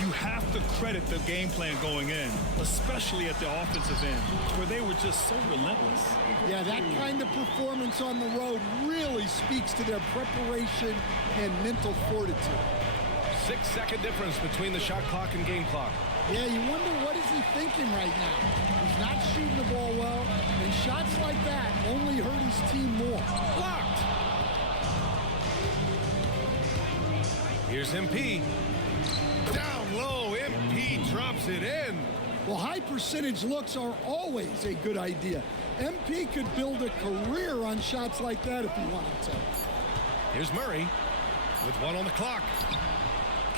You have to credit the game plan going in, especially at the offensive end, where they were just so relentless. Yeah, that kind of performance on the road really speaks to their preparation and mental fortitude. 6-second difference between the shot clock and game clock. Yeah, you wonder what is he thinking right now. He's not shooting the ball well, and shots like that only hurt his team more. Blocked. Here's MP. Down low, MP drops it in. Well, high percentage looks are always a good idea. MP could build a career on shots like that if he wanted to. Here's Murray with 1 on the clock.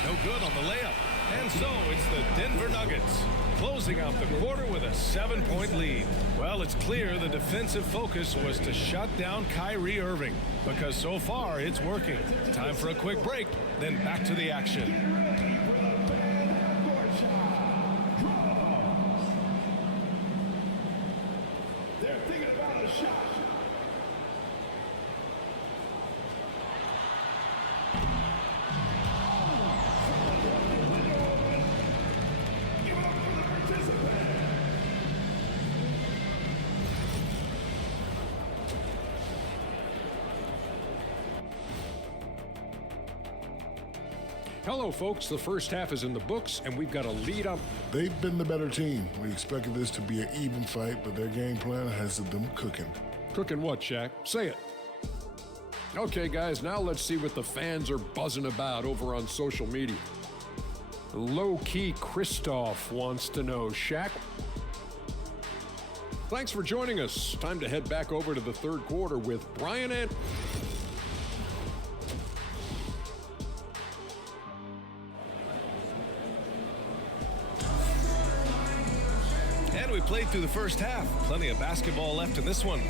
No good on the layup. And so it's the Denver Nuggets closing out the quarter with a 7-point lead. Well, it's clear the defensive focus was to shut down Kyrie Irving, because so far it's working. Time for a quick break, then back to the action. They're thinking about a shot. Hello, folks. The first half is in the books, and we've got a lead up. They've been the better team. We expected this to be an even fight, but their game plan has them cooking. Cooking what, Shaq? Say it. Okay, guys, now let's see what the fans are buzzing about over on social media. Low-key Christoph wants to know, Shaq. Thanks for joining us. Time to head back over to the third quarter with Brian and... And we played through the first half. Plenty of basketball left in this one.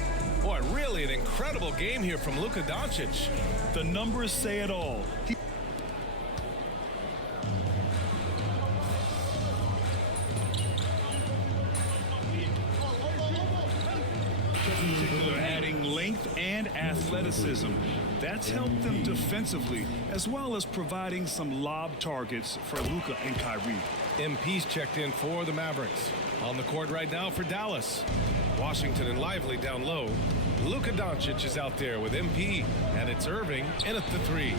Boy, really an incredible game here from Luka Doncic. The numbers say it all. They're adding length and athleticism. That's helped them defensively, as well as providing some lob targets for Luka and Kyrie. MP's checked in for the Mavericks. On the court right now for Dallas. Washington and Lively down low. Luka Doncic is out there with MP, and it's Irving in at the 3.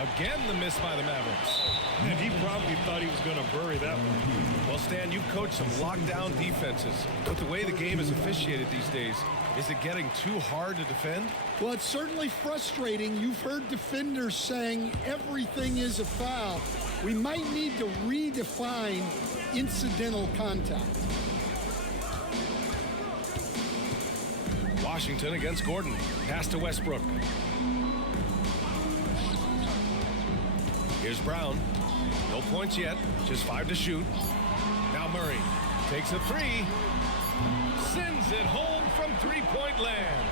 Again, the miss by the Mavericks. And he probably thought he was going to bury that one. Well, Stan, you've coached some lockdown defenses. But the way the game is officiated these days, is it getting too hard to defend? Well, it's certainly frustrating. You've heard defenders saying everything is a foul. We might need to redefine incidental contact. Washington against Gordon. Pass to Westbrook. Here's Brown. No points yet. Just 5 to shoot. Now Murray takes a 3. Sends it home from three-point land.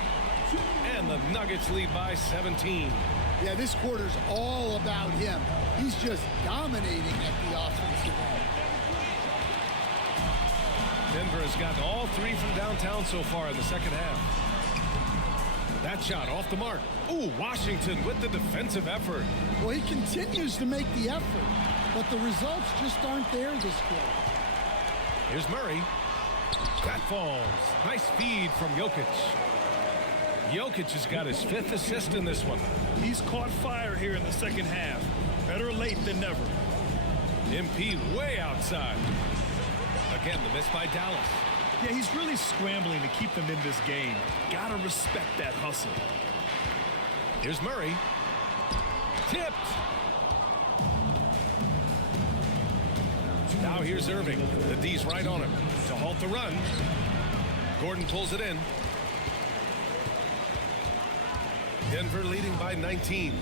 And the Nuggets lead by 17. Yeah, this quarter's all about him. He's just dominating at the offensive end. Denver has gotten all 3 from downtown so far in the second half. That shot off the mark. Ooh, Washington with the defensive effort. Well, he continues to make the effort, but the results just aren't there this quarter. Here's Murray. That falls. Nice feed from Jokic. Jokic has got his 5th assist in this one. He's caught fire here in the second half. Better late than never. MP way outside. Again, the miss by Dallas. Yeah, he's really scrambling to keep them in this game. Gotta respect that hustle. Here's Murray. Tipped. Now here's Irving. The D's right on him to halt the run. Gordon pulls it in. Denver leading by 19.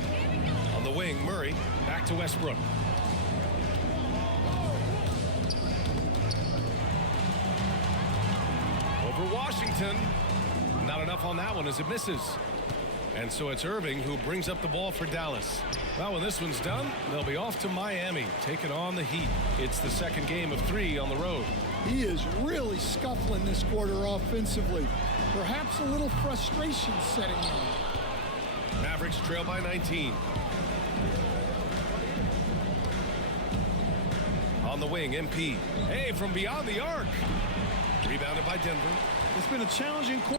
On the wing, Murray back to Westbrook. Over Washington. Not enough on that one as it misses. And so it's Irving who brings up the ball for Dallas. Well, when this one's done, they'll be off to Miami, taking on the Heat. It's the second game of 3 on the road. He is really scuffling this quarter offensively. Perhaps a little frustration setting in. Mavericks trail by 19. On the wing, MP. Hey, from beyond the arc. Rebounded by Denver. It's been a challenging quarter.